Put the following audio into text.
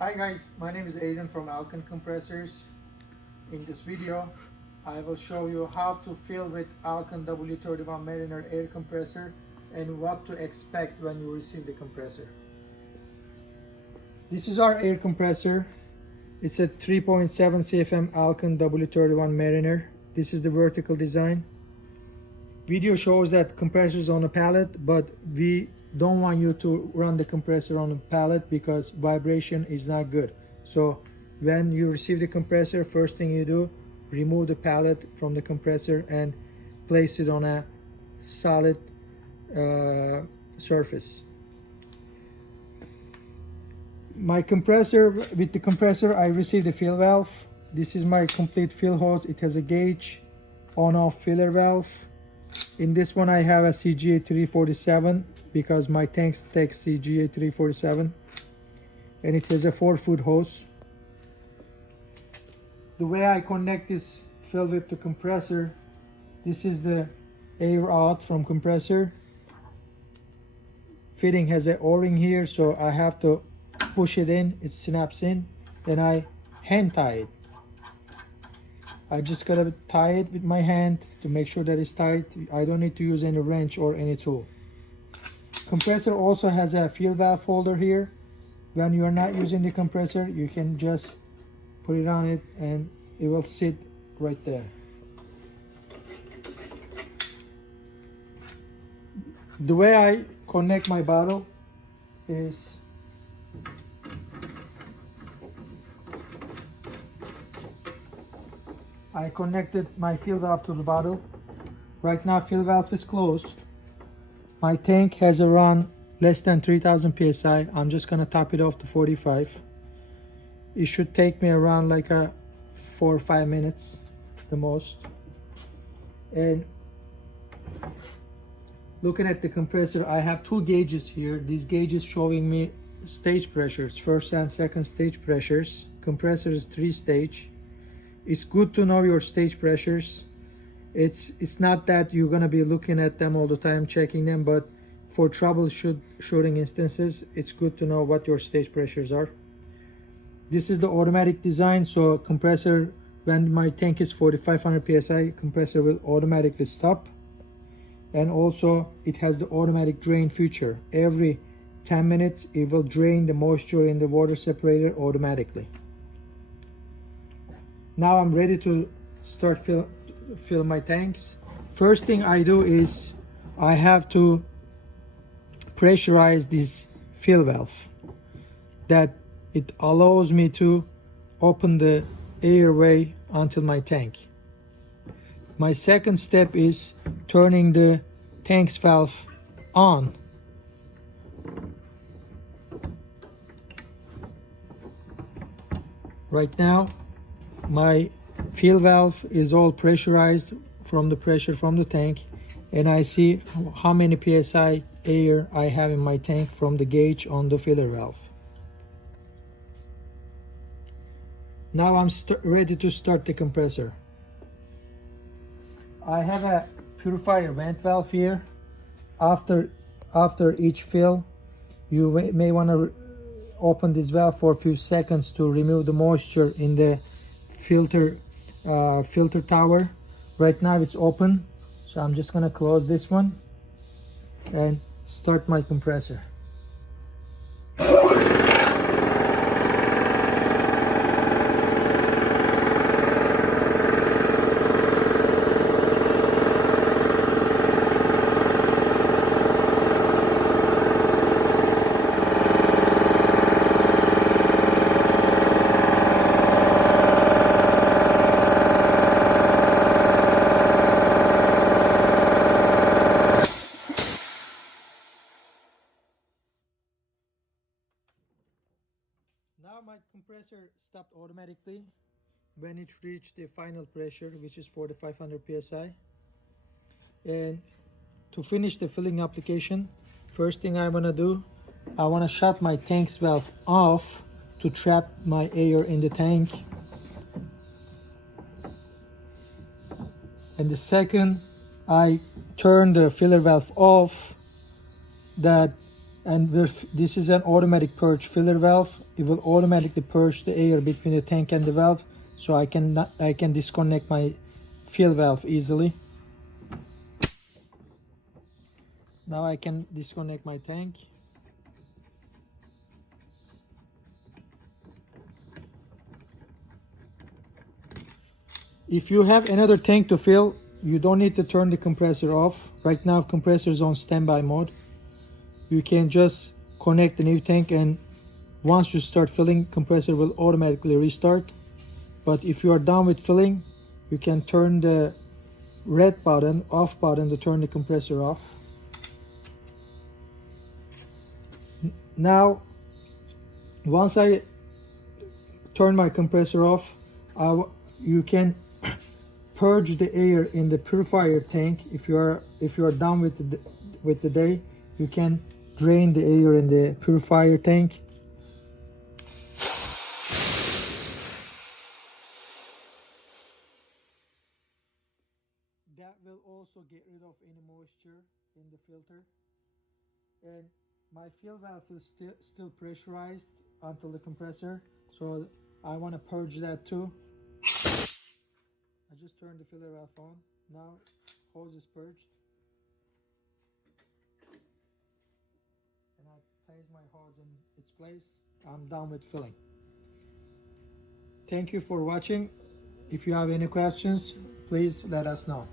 Hi guys, my name is Aiden from Alkin Compressors. In this video, I will show you how to fill with Alkin W31 Mariner air compressor and what to expect when you receive the compressor. This is our air compressor. It's a 3.7 CFM Alkin W31 Mariner. This is the vertical design. Video shows that compressor is on a pallet, but we don't want you to run the compressor on a pallet because vibration is not good. So when you receive the compressor, first thing you do, remove the pallet from the compressor and place it on a solid surface. With the compressor, I received a fill valve. This is my complete fill hose. It has a gauge, on-off filler valve. In this one I have a CGA 347 because my tanks take CGA 347, and it has a 4-foot hose. The way I connect this fill with the compressor, this is the air out from compressor. Fitting has an O-ring here, so I have to push it in, it snaps in, then I hand tie it. I just gotta tie it with my hand to make sure that it's tight. I don't need to use any wrench or any tool. Compressor also has a fill valve holder here. When you are not using the compressor, you can just put it on it and it will sit right there. The way I connect my bottle is I connected my fill valve to the bottle. Right now fill valve is closed. My tank has a run less than 3000 psi. I'm just gonna top it off to 45. It should take me around like 4 or 5 minutes the most. And looking at the compressor, I have 2 gauges here. These gauges showing me stage pressures, first and second stage pressures. Compressor is 3-stage. It's good to know your stage pressures. It's not that you're gonna be looking at them all the time, checking them, but for troubleshooting instances, it's good to know what your stage pressures are. This is the automatic design, so compressor, when my tank is 4500 psi, compressor will automatically stop. And also it has the automatic drain feature. Every 10 minutes it will drain the moisture in the water separator automatically. Now I'm ready to start fill my tanks. First thing I do is I have to pressurize this fill valve, that it allows me to open the airway onto my tank. My second step is turning the tank's valve on. Right now my fill valve is all pressurized from the pressure from the tank, and I see how many psi air I have in my tank from the gauge on the filler valve. Now I'm ready to start the compressor. I have a purifier vent valve here. After each fill, you may want to open this valve for a few seconds to remove the moisture in the filter tower. Right now it's open, so I'm just gonna close this one and start my compressor. Now my compressor stopped automatically when it reached the final pressure, which is 4500 psi. And to finish the filling application, first thing I want to do, I want to shut my tank's valve off to trap my air in the tank. And the second I turn the filler valve off, that And this is an automatic purge filler valve. It will automatically purge the air between the tank and the valve, so I can disconnect my fill valve easily. Now I can disconnect my tank. If you have another tank to fill, you don't need to turn the compressor off. Right now compressor is on standby mode. You can just connect the new tank, and once you start filling, compressor will automatically restart. But if you are done with filling, you can turn the red button, off button, to turn the compressor off. Now, once I turn my compressor off, you can purge the air in the purifier tank. If you are done with the day, you can drain the air in the purifier tank. That will also get rid of any moisture in the filter. And my fill valve is still pressurized until the compressor, so I want to purge that too. I just turned the filler valve on. Now hose is purged, and I place my hose in its place. I'm done with filling. Thank you for watching. If you have any questions, please let us know.